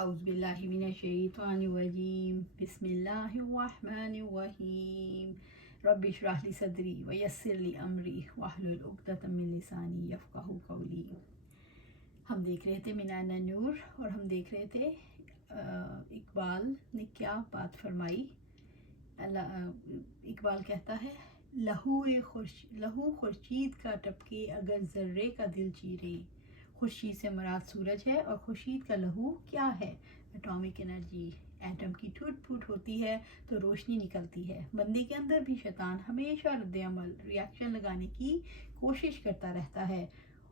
अऊज़ुबिल्लाहि मिनश्शैतानिर्रजीम बिस्मिल्लाहिर्रहमानिर्रहीम रब्बि इश्रह ली सदरी व यस्सिर ली अमरी वहलुल उक़दतम मिन लिसानी यफ़क़हू क़ौली। हम देख रहे थे मीनान नूर और हम देख रहे थे इकबाल ने क्या बात फरमाई। इकबाल कहता है, लहू खुर्शीद का टपके अगर ज़र्रे का दिल चीरे। खुर्शीद से मुराद सूरज है और खुर्शीद का लहू क्या है? Atomic energy. एटम की टूट फूट होती है तो रोशनी निकलती है। बंदे के अंदर भी शैतान हमेशा रद्द-ए-अमल रिएक्शन लगाने की कोशिश करता रहता है,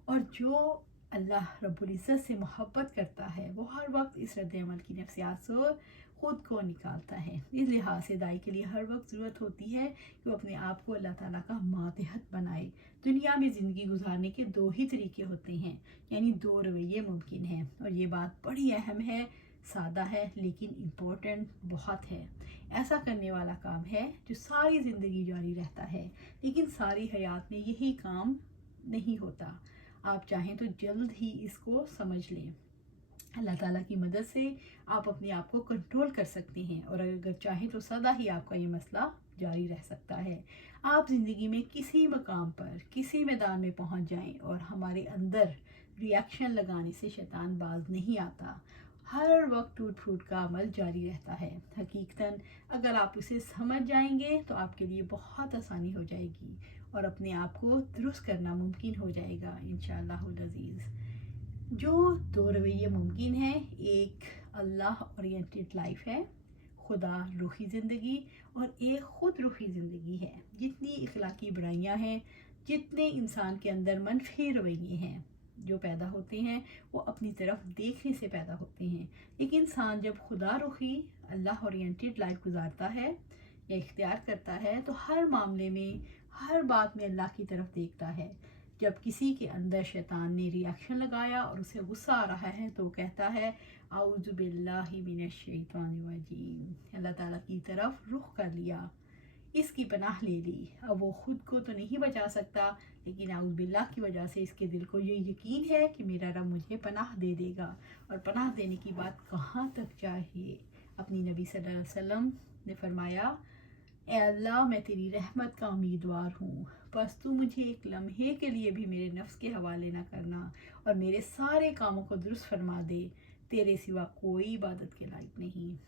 और जो अल्लाह रब्बुल इज़्ज़त से मोहब्बत करता है वो हर वक्त इस रद्द-ए-अमल की नफ्सियात से ख़ुद को निकालता है। इस लिहाज से दाई के लिए हर वक्त ज़रूरत होती है कि वो अपने आप को अल्लाह ताला का मातहत बनाए। दुनिया में ज़िंदगी गुजारने के दो ही तरीके होते हैं, यानी दो रवैये मुमकिन हैं, और ये बात बड़ी अहम है, सादा है लेकिन इम्पोर्टेंट बहुत है। ऐसा करने वाला काम है जो सारी ज़िंदगी जारी रहता है, लेकिन सारी हयात में यही काम नहीं होता। आप चाहें तो जल्द ही इसको समझ लें। अल्लाह ताला की मदद से आप अपने आप को कंट्रोल कर सकते हैं, और अगर चाहें तो सदा ही आपका ये मसला जारी रह सकता है। आप ज़िंदगी में किसी मकाम पर किसी मैदान में पहुंच जाएं और हमारे अंदर रिएक्शन लगाने से शैतान बाज नहीं आता। हर वक्त टूट फूट का अमल जारी रहता है। हकीकतन अगर आप इसे समझ जाएंगे तो आपके लिए बहुत आसानी हो जाएगी और अपने आप को दुरुस्त करना मुमकिन हो जाएगा इंशाअल्लाहुल अज़ीज़। जो दो रवैये मुमकिन हैं, एक अल्लाह ओरिएंटेड लाइफ है, खुदा रुखी ज़िंदगी, और एक ख़ुद रुखी ज़िंदगी है। जितनी इखलाकी बुराइयां हैं, जितने इंसान के अंदर मनफी रवैये हैं जो पैदा होते हैं, वो अपनी तरफ देखने से पैदा होते हैं। लेकिन इंसान जब खुदा रुखी अल्लाह ओरिएंटेड लाइफ गुजारता है या इख्तियार करता है तो हर मामले में, हर बात में अल्लाह की तरफ देखता है। जब किसी के अंदर शैतान ने रिएक्शन लगाया और उसे गुस्सा आ रहा है तो कहता है, आऊज़ु बिल्लाहि मिनश्शैतानिर्रजीम, अल्लाह ताला की तरफ रुख कर लिया, इसकी पनाह ले ली। अब वो खुद को तो नहीं बचा सकता, लेकिन आऊज़ु बिल्लाह की वजह से इसके दिल को ये यकीन है कि मेरा रब मुझे पनाह दे देगा। और पनाह देने की बात कहाँ तक चाहिए। अपनी नबी सल्लल्लाहु अलैहि वसल्लम ने फरमाया, ए अल्लाह, मैं तेरी रहमत का उम्मीदवार हूँ, बस तू मुझे एक लम्हे के लिए भी मेरे नफ्स के हवाले ना करना और मेरे सारे कामों को दुरुस्त फरमा दे। तेरे सिवा कोई इबादत के लायक नहीं।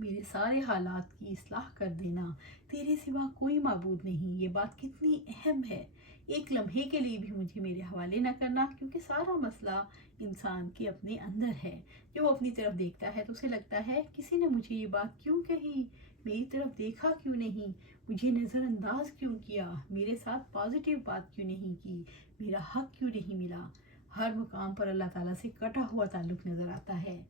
मेरे सारे हालात की इस्लाह कर देना, तेरे सिवा कोई माबूद नहीं। ये बात कितनी अहम है। एक लम्हे के लिए भी मुझे मेरे हवाले ना करना, क्योंकि सारा मसला इंसान के अपने अंदर है। जब वो अपनी तरफ देखता है तो उसे लगता है, किसी ने मुझे ये बात क्यों कही, मेरी तरफ देखा क्यों नहीं, मुझे नज़रअंदाज क्यों किया, मेरे साथ पॉजिटिव बात क्यों नहीं की, मेरा हक क्यों नहीं मिला। हर मुकाम पर अल्लाह ताला से कटा हुआ ताल्लुक़ नज़र आता है।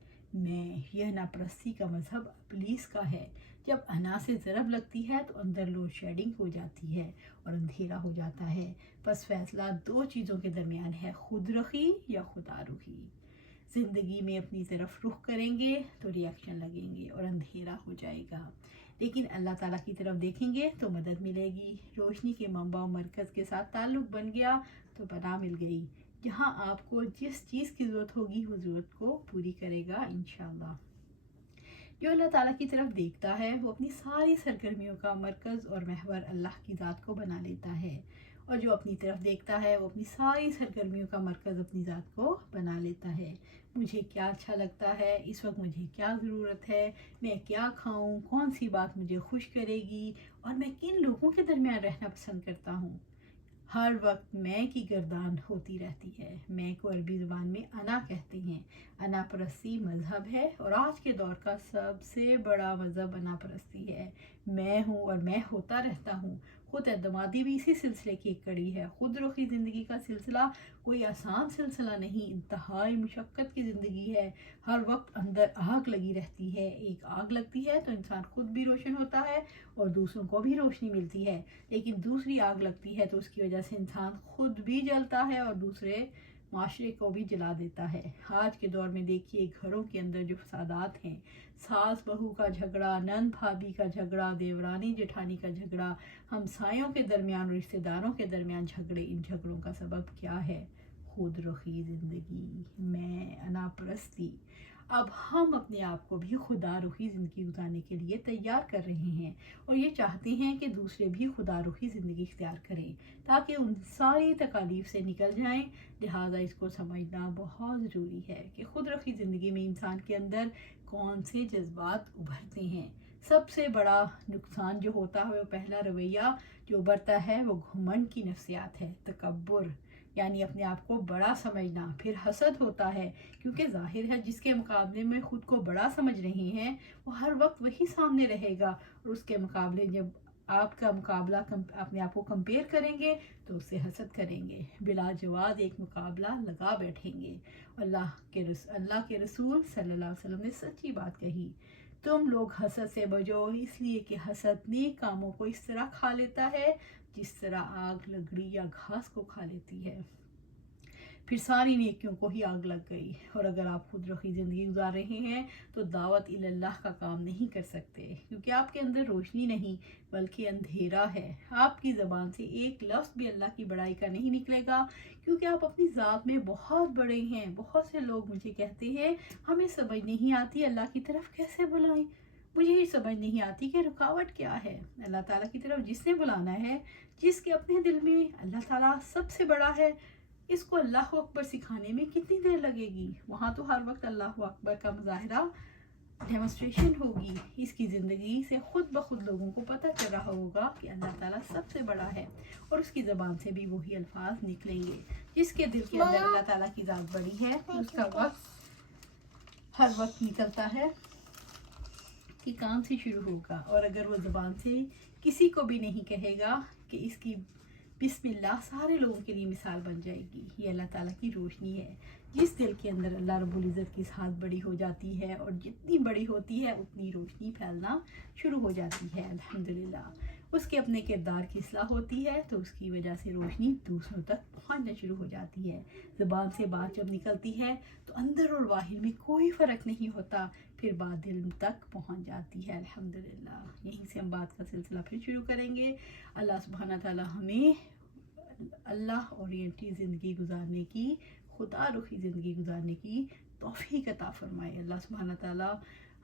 यह नापरस्ती का मज़हब इब्लीस का है। जब अना से ज़रब लगती है तो अंदर लोड शेडिंग हो जाती है और अंधेरा हो जाता है। बस फैसला दो चीज़ों के दरमियान है, खुद रुखी या खुदा रुखी। ज़िंदगी में अपनी तरफ रुख करेंगे तो रिएक्शन लगेंगे और अंधेरा हो जाएगा, लेकिन अल्लाह ताला की तरफ देखेंगे तो मदद मिलेगी। रोशनी के मंबा मरकज़ के साथ ताल्लुक़ बन गया तो पनाह मिल गई। जहाँ आपको जिस चीज़ की ज़रूरत होगी वो ज़रूरत को पूरी करेगा इंशाअल्लाह। जो अल्लाह ताला की तरफ देखता है वो अपनी सारी सरगर्मियों का मरकज़ और महवर अल्लाह की ज़ात को बना लेता है, और जो अपनी तरफ देखता है वो अपनी सारी सरगर्मियों का मरकज़ अपनी ज़ात को बना लेता है। मुझे क्या अच्छा लगता है, इस वक्त मुझे क्या ज़रूरत है, मैं क्या खाऊं, कौन सी बात मुझे खुश करेगी, और मैं किन लोगों के दरमियान रहना पसंद करता हूँ। हर वक्त मैं की गर्दान होती रहती है। मैं को अरबी ज़ुबान में अना कहते हैं। अना परस्ती मज़हब है, और आज के दौर का सबसे बड़ा मज़हब अना परस्ती है। मैं हूँ और मैं होता रहता हूँ। खुद एतमादी भी इसी सिलसिले की एक कड़ी है। खुद रुखी ज़िंदगी का सिलसिला कोई आसान सिलसिला नहीं, इंतहाई मुशक्क़त की ज़िंदगी है। हर वक्त अंदर आग लगी रहती है। एक आग लगती है तो इंसान खुद भी रोशन होता है और दूसरों को भी रोशनी मिलती है, लेकिन दूसरी आग लगती है तो उसकी वजह से इंसान खुद भी जलता है और दूसरे माशरे को भी जला देता है। आज के दौर में देखिए, घरों के अंदर जो फसादात हैं, सास बहू का झगड़ा, नंद भाभी का झगड़ा, देवरानी जेठानी का झगड़ा, हमसायों के दरमियान, रिश्तेदारों के दरमियान झगड़े, इन झगड़ों का सबब क्या है? खुद रुखी ज़िंदगी, मैं, अना परस्ती। اب ہم اپنے آپ کو بھی خدا روحی زندگی گزارنے کے لیے تیار کر رہے ہیں اور یہ چاہتے ہیں کہ دوسرے بھی خدا روحی زندگی اختیار کریں تاکہ ان ساری تکالیف سے نکل جائیں. لہٰذا اس کو سمجھنا بہت ضروری ہے کہ خود روحی زندگی میں انسان کے اندر کون سے جذبات ابھرتے ہیں. سب سے بڑا نقصان جو ہوتا ہے وہ پہلا رویہ جو ابھرتا ہے وہ گھمنڈ کی نفسیات ہے، تکبر، یعنی اپنے آپ کو بڑا سمجھنا. پھر حسد ہوتا ہے کیونکہ ظاہر ہے جس کے مقابلے میں خود کو بڑا سمجھ رہے ہیں وہ ہر وقت وہی سامنے رہے گا، اور اس کے مقابلے جب آپ کا مقابلہ اپنے آپ کو کمپیئر کریں گے تو اس سے حسد کریں گے، بلا جواز ایک مقابلہ لگا بیٹھیں گے. اللہ کے رسول صلی اللہ علیہ وسلم نے سچی بات کہی، تم لوگ حسد سے بچو اس لیے کہ حسد نیک کاموں کو اس طرح کھا لیتا ہے جس طرح آگ لکڑی یا گھاس کو کھا لیتی ہے. پھر ساری نیکیوں کو ہی آگ لگ گئی. اور اگر آپ خود روحی زندگی گزار رہے ہیں تو دعوت اللہ کا کام نہیں کر سکتے کیونکہ آپ کے اندر روشنی نہیں بلکہ اندھیرا ہے. آپ کی زبان سے ایک لفظ بھی اللہ کی بڑائی کا نہیں نکلے گا کیونکہ آپ اپنی ذات میں بہت بڑے ہیں. بہت سے لوگ مجھے کہتے ہیں ہمیں سمجھ نہیں آتی اللہ کی طرف کیسے بلائیں. مجھے یہ سمجھ نہیں آتی کہ رکاوٹ کیا ہے. اللہ تعالیٰ کی طرف جس نے بلانا ہے، جس کے اپنے دل میں اللہ تعالیٰ سب سے بڑا ہے، اس کو اللہ اکبر سکھانے میں کتنی دیر لگے گی؟ وہاں تو ہر وقت اللہ اکبر کا مظاہرہ ڈیمونسٹریشن ہوگی. اس کی زندگی سے خود بخود لوگوں کو پتہ چل رہا ہوگا کہ اللہ تعالیٰ سب سے بڑا ہے اور اس کی زبان سے بھی وہی الفاظ نکلیں گے. جس کے دل کے اندر اللہ تعالیٰ کی ذات بڑی ہے اس کا وقت ہر وقت نکلتا ہے کہ کام سے شروع ہوگا. اور اگر وہ زبان سے کسی کو بھی نہیں کہے گا کہ اس کی بسم اللہ سارے لوگوں کے لیے مثال بن جائے گی. یہ اللہ تعالیٰ کی روشنی ہے. جس دل کے اندر اللہ رب العزت کی ذات بڑی ہو جاتی ہے اور جتنی بڑی ہوتی ہے اتنی روشنی پھیلنا شروع ہو جاتی ہے. الحمدللہ اس کے اپنے کردار کی اصلاح ہوتی ہے تو اس کی وجہ سے روشنی دوسروں تک پہنچنا شروع ہو جاتی ہے. زبان سے بات جب نکلتی ہے تو اندر اور باہر میں کوئی فرق نہیں ہوتا، پھر بات دل تک پہنچ جاتی ہے. الحمدللہ یہیں سے ہم بات کا سلسلہ پھر شروع کریں گے. اللہ سبحانہ تعالیٰ ہمیں اللہ اورینٹی زندگی گزارنے کی، خدا روحی زندگی گزارنے کی توفیق عطا فرمائے. اللہ سبحانہ تعالیٰ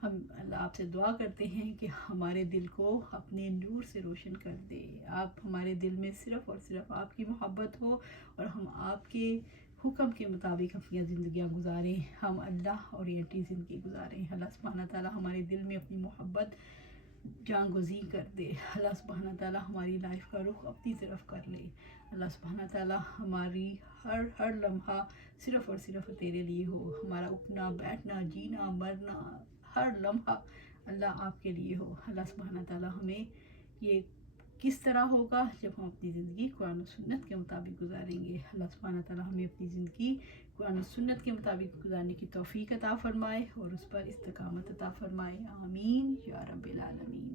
ہم اللہ آپ سے دعا کرتے ہیں کہ ہمارے دل کو اپنے نور سے روشن کر دے. آپ ہمارے دل میں صرف اور صرف آپ کی محبت ہو اور ہم آپ کے حکم کے مطابق اپنی زندگیاں گزاریں، ہم اللہ اورینٹی زندگی گزاریں. اللہ سبحانہ تعالیٰ ہمارے دل میں اپنی محبت جان گزین کر دے. اللہ سبحانہ تعالیٰ ہماری لائف کا رخ اپنی طرف کر لے. اللہ سبحانہ تعالیٰ ہماری ہر لمحہ صرف اور صرف تیرے لیے ہو. ہمارا اٹھنا بیٹھنا جینا مرنا ہر لمحہ اللہ آپ کے لیے ہو. اللہ سبحانہ تعالیٰ ہمیں یہ کس طرح ہوگا جب ہم اپنی زندگی قرآن و سنت کے مطابق گزاریں گے. اللہ سبحانہ تعالیٰ ہمیں اپنی زندگی قرآن و سنت کے مطابق گزارنے کی توفیق عطا فرمائے اور اس پر استقامت عطا فرمائے. آمین یا رب العالمین.